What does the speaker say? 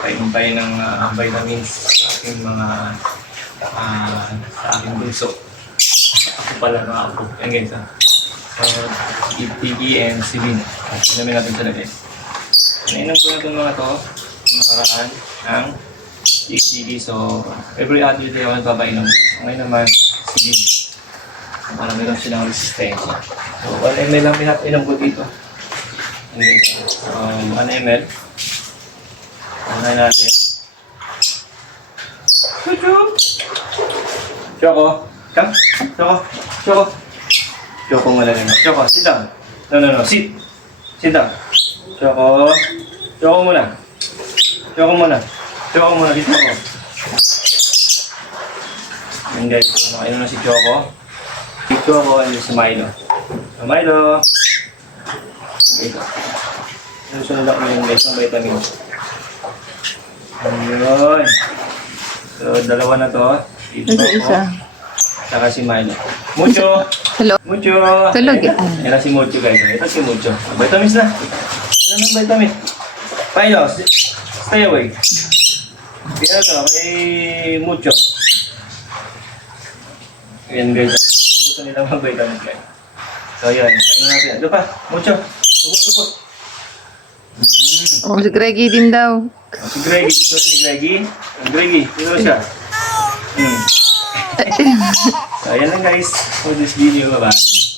painom tayo ng vitamins sa ating mga sa ating bunso. Ako pala mga apo. Yan guys ha. Tiggy and Celine. Namin natin sila guys. Nainom ko na itong mga to. Nakaraan ng Tiggy. So, every other day ako nagpapainom. Ngayon naman, Celine. Para meron silang resistensya. So, 1 ml lang pinapainom ko dito. Okay. 1 ml. Ano natin? Chuchu! Choco! Come! Choco! Choco! Choco mo lang yun. Choco, sit down. No. Sit! Sit down. Choco! Choco muna. Choco muna. Choco muna. Dito ako. Yan guys. Nakaino na si Choco. Si Choco and si Milo. Milo! Ito. Susunod ako yun guys ng vitamins. Ayun. So, dalawa na to. Ito Isa. Saka si Milo. Mucho! Hello. Mucho! Tulog. Yan na si Mucho guys. Ito si Mucho. Vitamins na. Yan ang vitamin. Milo, stay away. Yan ito kay Mucho. Yan guys. Gusto nila mag-vitamins guys. So yan. Paano natin. Ito pa. Mucho. Subos. Oh, si Greggy din daw. Si Greggy. Gusto rin ni Greggy. Greggy. Dito siya. So, ayan lang guys for this video. Bye-bye.